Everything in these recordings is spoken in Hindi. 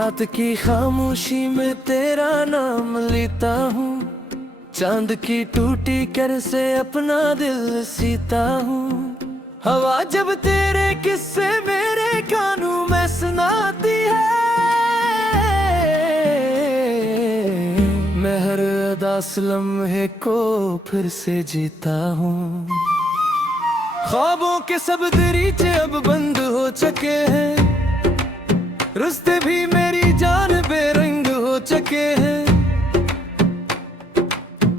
रात की खामोशी में तेरा नाम लेता हूँ, चांद की टूटी कर से अपना दिल सीता हूँ। हवा जब तेरे किस्से मेरे कानों में सुनाती है, मैं हर उदास लम्हे को फिर से जीता हूँ। ख्वाबों के सब दरीचे अब बंद हो चुके हैं, रास्ते भी मेरी जान बेरंग हो चुके हैं।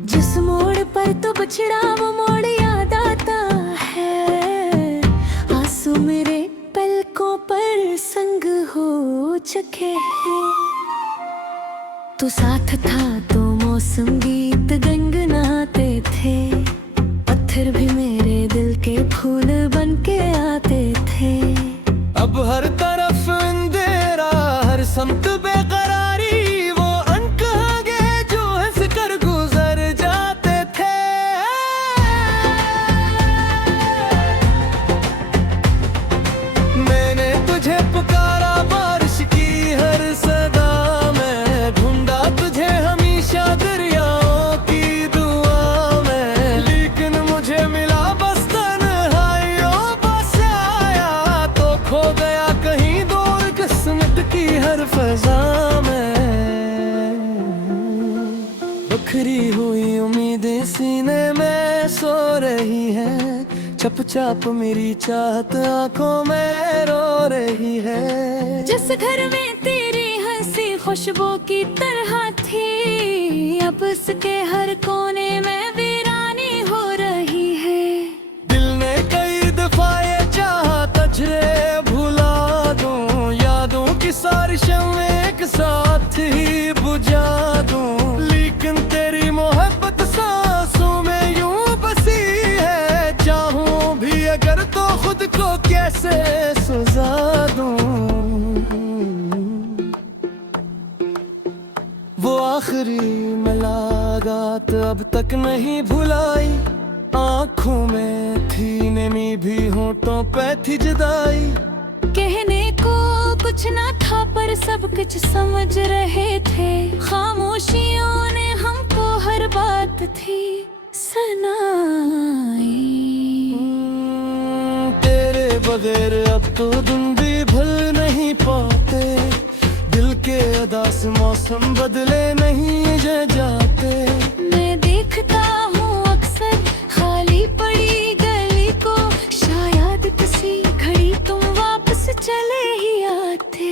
जिस मोड़ पर तो बछड़ा वो मोड़ याद आता है, आंसू मेरे पलकों पर संग हो चुके हैं। तू साथ था तो मौसम गीत गनगनाते थे, पत्थर भी मेरे दिल के फूल बन के आते थे। अब हर तरफ अंधेरा, हर समत बेकरारी, वो अनकहांगे जो हंस कर गुजर जाते थे। मैंने तुझे पुकारा बारिश की हर सदा में, ढूंढा तुझे हमेशा दरियाओं की दुआ में, लेकिन मुझे मिला बस तन्हाइयों बस आया तो खो गया कहीं दूर किस्मत की हर फजा में। बिखरी हुई उम्मीदें सीने में सो रही है, चुपचाप मेरी चाहत आंखों में रो रही है। जिस घर में तेरी हंसी खुशबू की तरह थी, अब उसके हर कोने में वीरानी हो रही है। दिल ने कई दफा ये चाहा तुझे भुला दूं, यादों की सारी शम्में एक साथ ही बुझा दूं, लेकिन तेरी मोहब्बत सांसों में यूं बसी है। चाहूं भी अगर तो खुद को कैसे सजा दूं। वो आखिरी मुलाकात अब तक नहीं भुलाई, आँखों में थी नमी भी होठों पे थी जुदाई। कहने को कुछ ना था पर सब कुछ समझ रहे थे, खामोशियों ने हमको हर बात थी सुनाई। तेरे बगैर अब तो दिन भी भूल नहीं पाते, दिल के उदास मौसम बदले नहीं जाते। मैं देखता हूँ अक्सर खाली पड़ी गली को, शायद किसी घड़ी तुम वापस चले ही आते।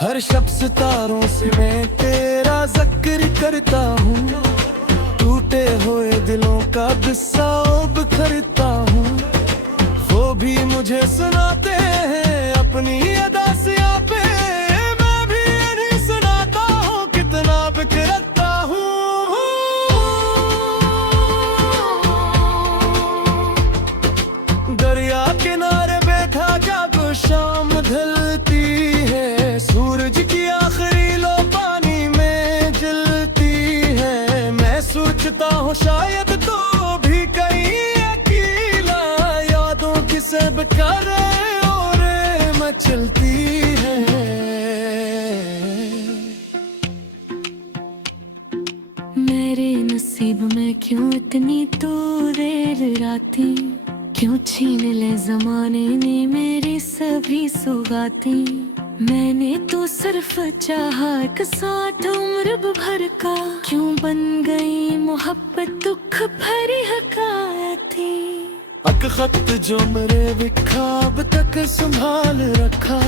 हर शब सितारों से मैं तेरा जिक्र करता हूँ, टूटे हुए दिलों का किस्सा बिखरता हूँ। वो भी मुझे सुनाते हैं अपनी अदासियाँ पे, मैं भी इन्हीं सुनाता हूँ कितना बिखरता हूँ। दरिया किनारे बैठा जब शाम ढलती है, सूरज की आखिरी लो पानी में जलती है। मैं सोचता हूँ शायद तो भी कहीं अकेला, यादों की सब करे और मचलती है। मेरे नसीब में क्यों इतनी तू देर राती, क्यों छीन ले जमाने ने मेरी सभी सुगाती। मैंने तो सिर्फ चाहा एक साथ उम्र भर का, क्यों बन गई मोहब्बत दुख भरी हकायती। अक खत जो मेरे बिखाब तक संभाल रखा,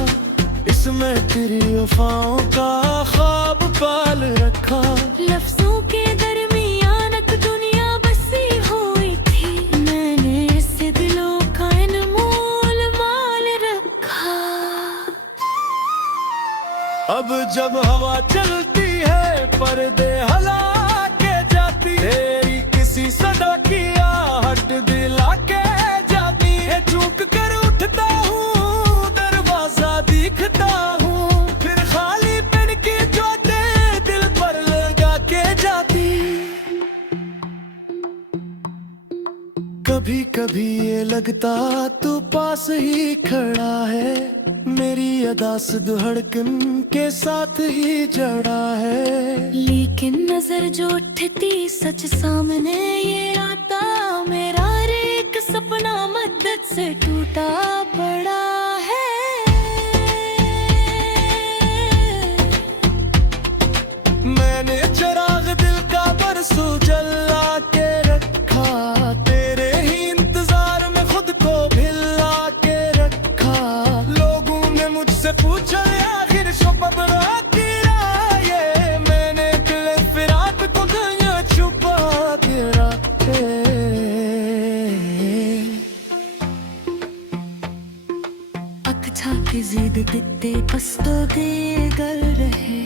इसमें तेरी वफाओं का ख्वाब पाल रखा। लफ्जों के दरमियान एक दुनिया बसी हुई थी, मैंने इस दिलों का अनमोल माल रखा। अब जब हवा चलती है पर्दे हला के जाती, तेरी किसी सदा की आहट दिला के जाती है। चूक कर उठता हूँ दरवाजा दिखता हूँ, फिर खाली पेन की चोटें दिल पर लगा के जाती। कभी कभी ये लगता तू पास ही खड़ा है, मेरी अदा से धड़कन के साथ ही जड़ा है। लेकिन नजर जो उठती सच सामने ये आता, मेरा एक सपना मदद से टूटा पड़ा है। मैंने चिराग दिल का बरसों जला के रखा, तेरे ही इंतजार में खुद को भिला के रखा। लोगों ने मुझसे पूछा आखिर शोपब ये, मैंने दिल फिराक को दुनिया छुपा के रखे। अकछा की जिद दिते पस्तो दे गल रहे,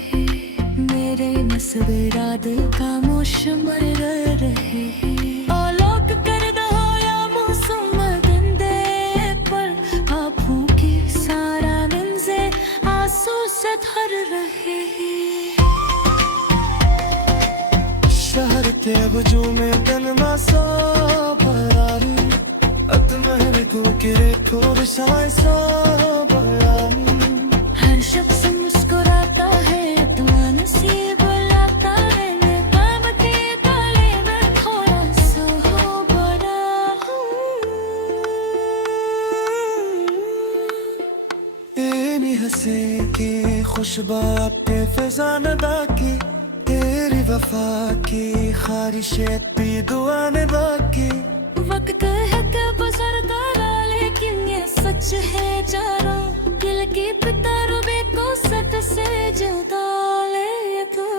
मेरे मसवेरा दिल का मौसम रहे। आलोक कर दो या मौसम गंदे पर आँखों के सारा दिन से आंसू से धर रहे। शहर के वजू में तन्ना सा बरारी, अतमहर को किरे खोर शाय सा बरारी। हर शख्स मुस्कुराता है, अतमान नसीब बुलाता है। मैं बाब के ताले में थोड़ा सा हो बड़ा हूँ। तेरी हंसे की खुशबात के फिजा नदा की, तेरी वफा की ख्वाहिशें भी दुआ नदा की। वक्त है कि गुजरता रहा, लेकिन ये सच है जाना, दिल की पितरों को सत से जुदा लेगा।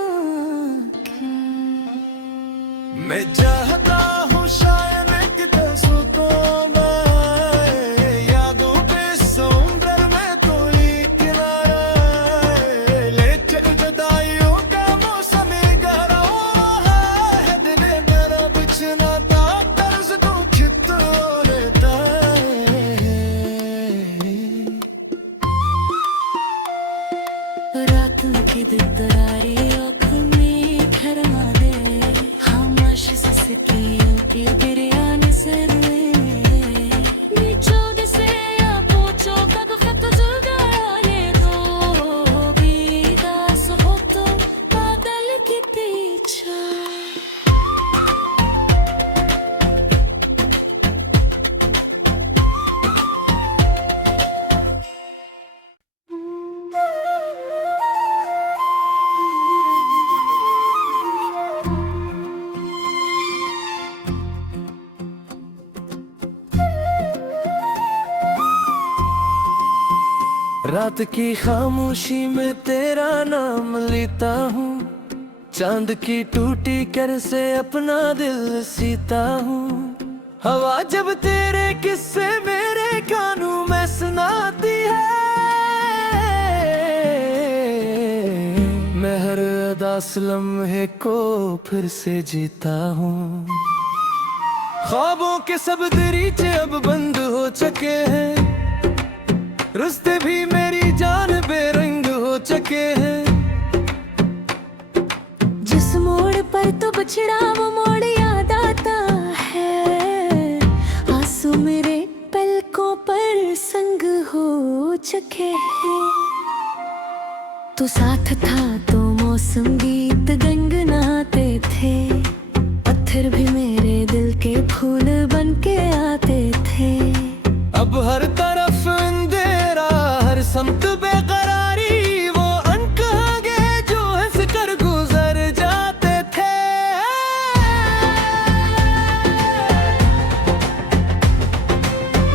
मैं चाहता हूँ शायद एक सुकून में, यादों पे समुंदर में कोई किनारा है। लेकिन जुदाइयों का मौसम गहरा है, दिल मेरा बिछना था तर्ज तो खित रहता है। रात की दरारी आँख में ठहरमा दे, खामोश सिसकियों की बिरयानी से रोए। नीचों से या पूछो कब खत जुगाने दो, बीदास हो तो बादल की पीछा। रात की खामोशी में तेरा नाम लेता हूँ, चांद की टूटी कर से अपना दिल सीता हूँ। हवा जब तेरे किस्से मेरे कानों में सुनाती है, मैं हर अदास लम्हे को फिर से जीता हूँ। ख्वाबों के सब दरीचे अब बंद हो चुके हैं, रास्ते भी मेरी जान बेरंग हो चुके हैं। जिस मोड़ पर तो बछड़ा वो मोड़ याद आता है, आंसू मेरे पलकों पर संग हो चुके हैं। तो साथ था तो मौसम गीत गनगनाते थे, पत्थर भी मेरे दिल के फूल बन के आते थे। अब हर तरफ अंधेरा, हर समत बेकरारी, वो अनकहांगे जो हंस कर गुजर जाते थे।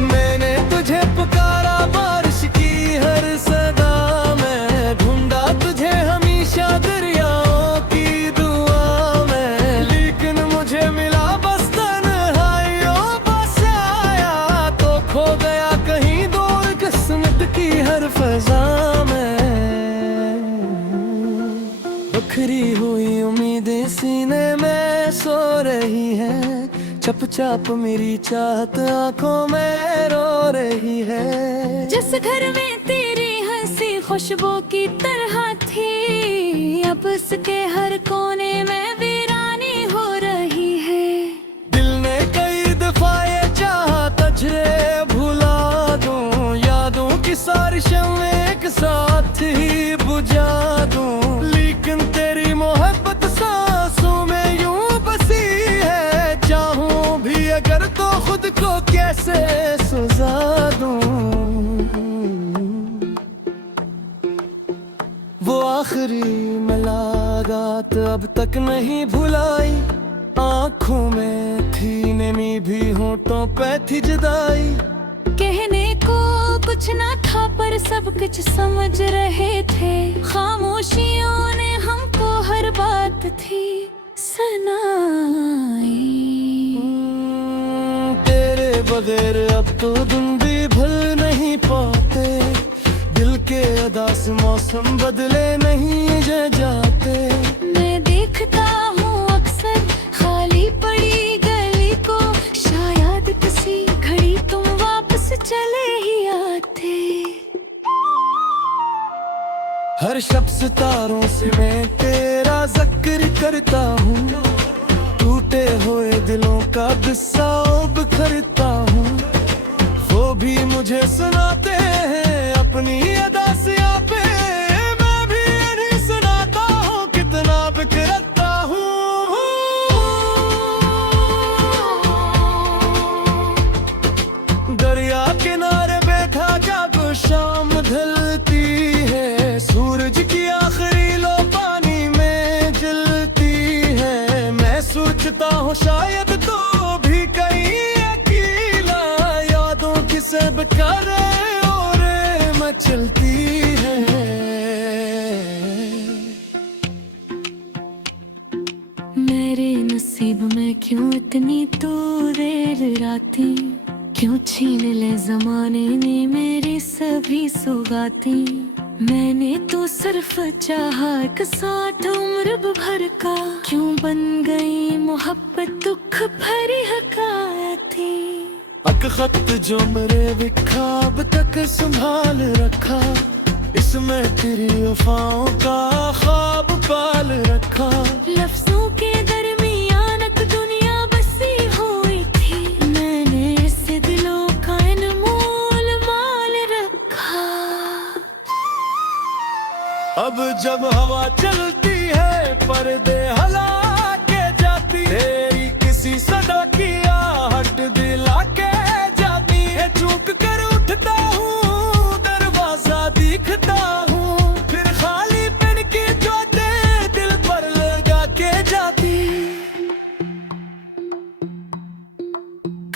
मैंने तुझे पुकारा बारिश की हर सदा में, ढूंढा तुझे हमेशा दरियाओं की दुआ में। लेकिन मुझे मिला बस तन्हाइयों, बस आया तो खो गया कहीं दूर किस्मत की हर फजा में। बिखरी हुई उम्मीदें सीने में सो रही हैं, चुपचाप मेरी चाहत आंखों में रो रही है। जिस घर में तेरी हंसी खुशबू की तरह थी, अब उसके हर कोने में वीरानी हो रही है। दिल ने कई दफा ये चाहा तुझे भुला दूं, यादों की सारी शम्में एक एक साथ ही बुझा दूं, लेकिन तेरी मोहब्बत सांसों में यूं बसी है। चाहूं भी अगर तो खुद को कैसे सजा दूं। वो आखिरी मुलाकात अब तक नहीं भुलाई, आंखों में थी नमी भी होठों पे थी जुदाई। कहने को कुछ ना था पर सब कुछ समझ रहे थे, खामोशियों ने हमको हर बात थी सुनाई। तेरे बगैर अब तो दिन भी भूल नहीं पाते, दिल के अदास मौसम बदले नहीं जाते। मैं देखता हूँ अक्सर खाली पड़ी गली को, शायद किसी घड़ी तुम वापस चले ही आते। हर शब्द सितारों से मैं तेरा जिक्र करता हूँ, टूटे हुए दिलों का किस्सा बिखरता हूँ। वो भी मुझे सुनाते हैं अपनी अदासियां पे, मैं भी इन्हीं सुनाता हूँ कितना बिखरता हूँ। दरिया किनारे बैठा जागो शाम ढलती है, सूरज की आखिरी लो पानी में जलती है। मैं सोचता हूँ शायद तो भी कहीं अकेला, यादों की सब कर और मचलती है। मेरे नसीब में क्यों इतनी तू देर राती, क्यों छीन ले जमाने ने मेरी सभी सौगाती। मैंने तो सिर्फ चाहा एक साथ उम्र भर का, क्यों बन गई मोहब्बत दुख भरी हकायती। अक खत जो मेरे विखाब तक संभाल रखा, इसमें तेरी वफाओं का ख्वाब पाल रखा। लफ्जों के दरमियान एक दुनिया बसी हुई थी, मैंने इस दिलों का अनमोल माल रखा। अब जब हवा चलती है पर्दे हला के जाती, तेरी किसी सदा की आहट दिला के जाती है। चूक कर उठता हूँ दरवाजा दिखता हूँ, फिर खाली पेन की जोतें दिल पर लगा के जाती।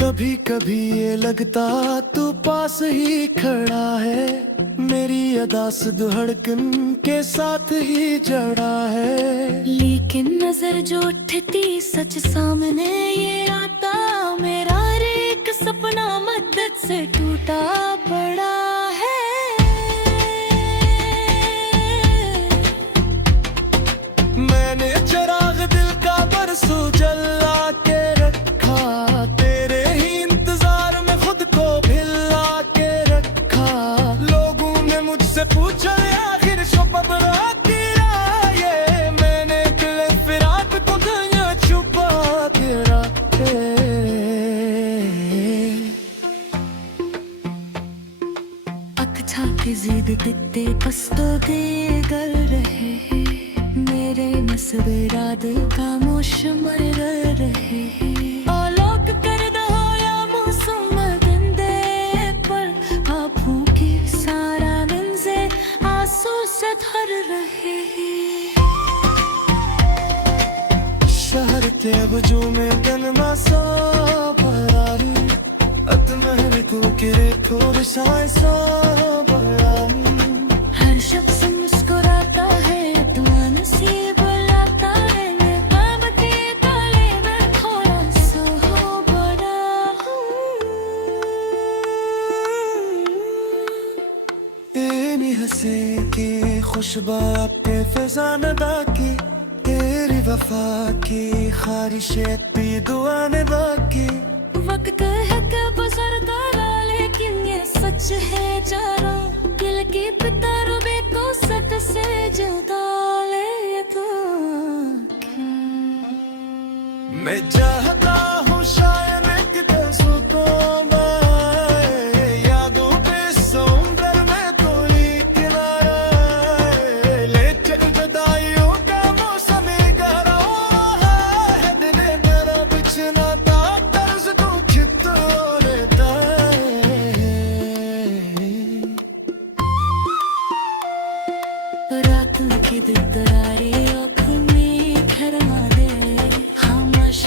कभी कभी ये लगता तू पास ही खड़ा है, मेरी अदास धड़कन के साथ ही जड़ा है। लेकिन नजर जो उठती सच सामने ये आता, मेरा हर एक सपना मदद से टूटा पड़ा है। मैंने चिराग दिल का बरसों जला के रखा, तेरे ही इंतजार में खुद को भिला के रखा। लोगों ने मुझसे पूछा आखिर शोपब तेरा ये, मैंने दिल फिराक को दुनिया छुपा के रखे। अख छाती जिद दिते पस्तो दे गल रहे, मेरे नसबेरा दिल का मोश मर रहे। आलोक कर दो या मौसम गंदे पर, आँखों की सारा दिन से आंसू से धर रहे। शहर के वजू में गनमा सा बरारी, अतमहर को किरे खोर साए सा बरारी। हर शख्स मुस्कुराता है, दुआ नसीब लाता है, मैं बाब के ताले में खोया सो हो बड़ा हूँ। तेरी हंसे की खुशबाब के फैजान अदा की, तेरी वफा की ख्वाहिशें भी दुआ ने बाकी। वक्त है कि गुजरता रहा, लेकिन ये सच है जाना, दिल की पितारों को सट से जुदा ले तो। मैं चाहता हूँ शायद एक दोस्तों में, यादों पे समुंदर में कोई किनारा तुनकी दरारी आँखों खरमा दे हमाश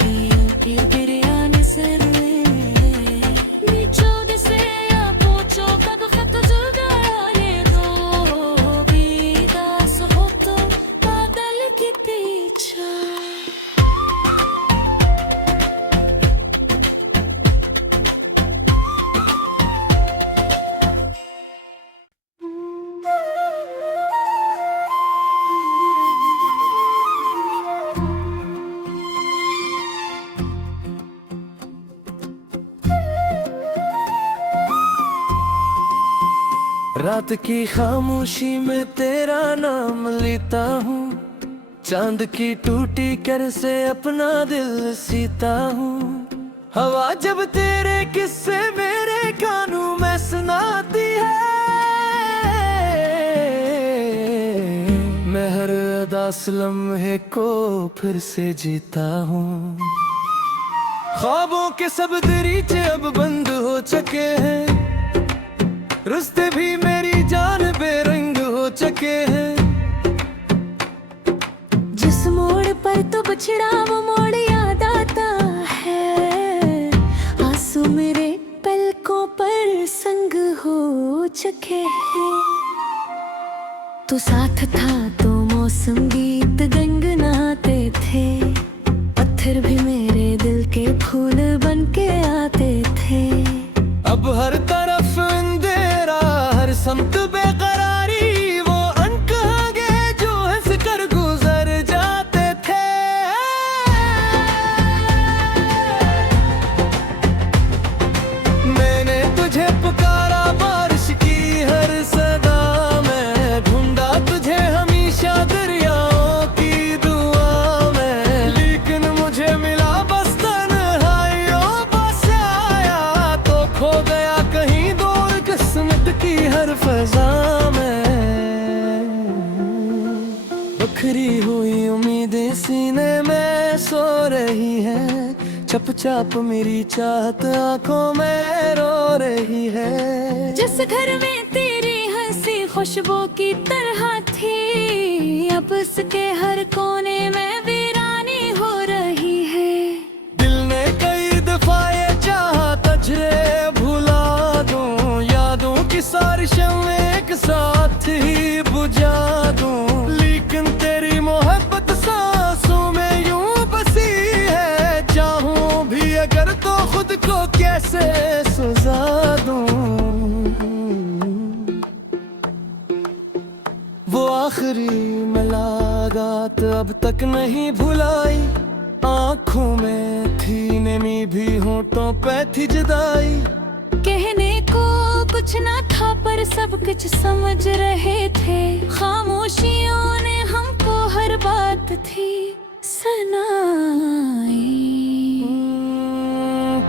की बिरयानी सरे निचोड़ से या पूछो कब खत जुगारे दो बीदास हो तो बादल की पीछा रात की खामोशी में तेरा नाम लेता हूँ, चांद की टूटी कर से अपना दिल सीता हूँ। हवा जब तेरे किस्से मेरे कानों में सुनाती है, मैं हर उदास लम्हे को फिर से जीता हूँ। ख्वाबों के सब दरीचे अब बंद हो चुके हैं, रास्ते भी मेरी जान बेरंग हो चुके हैं। जिस मोड़ पर तो बछड़ा वो मोड़ याद आता है, आंसू मेरे पलकों पर संग हो चुके हैं। तो साथ था तो मौसम गीत गनगनाते थे, पत्थर भी मेरे दिल के फूल बन के आते थे। अब हर तरफ अंधेरा, हर समत बेकरारी, वो अनकहांगे जो हंस कर गुजर जाते थे। मैंने तुझे पुकारा बारिश की हर सदा में, ढूंढा तुझे हमेशा दरियाओं की दुआ में, लेकिन मुझे मिला बस तन्हाइयों बस आया तो खो गया कहीं दूर किस्मत की हर फजा में। बिखरी हुई उम्मीदें सीने में सो रही है, चुपचाप मेरी चाहत आंखों में रो रही है। जिस घर में तेरी हंसी खुशबू की तरह थी, अब उसके हर कोने में वीरानी हो रही है। दिल ने कई दफा ये चाहा तुझे भुला दूं, यादों की सारी शम्में एक साथ ही बुझा दूं, लेकिन तेरी मोहब्बत सांसों में यूं बसी है। चाहूं भी अगर तो खुद को कैसे सजा दूं। वो आखिरी मुलाकात अब तक नहीं भुलाई, आंखों में थी नमी भी होठों पे थी जुदाई। कहने को कुछ ना था पर सब कुछ समझ रहे थे, खामोशियों ने हमको हर बात थी सुनाई।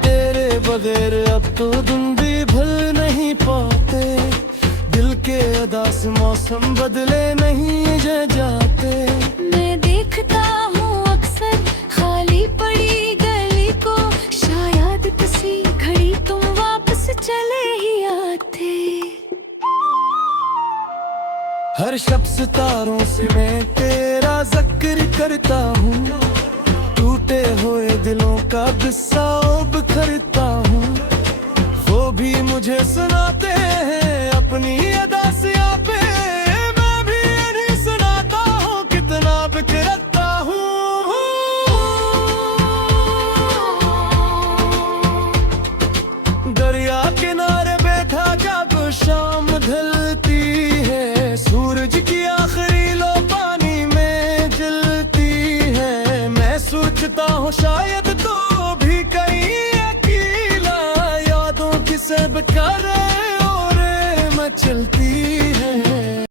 तेरे बगैर अब तो दिन भी भल नहीं पाते, दिल के उदास मौसम बदले नहीं जाते। मैं देखता हूँ अक्सर खाली पड़ी गली को, शायद किसी घड़ी तुम वापस चले ही आते। हर शख्स तारों से मैं तेरा जिक्र करता हूँ, टूटे हुए दिलों का किस्सा बिखरता हूँ। वो भी मुझे सुनाते हैं अपनी अदा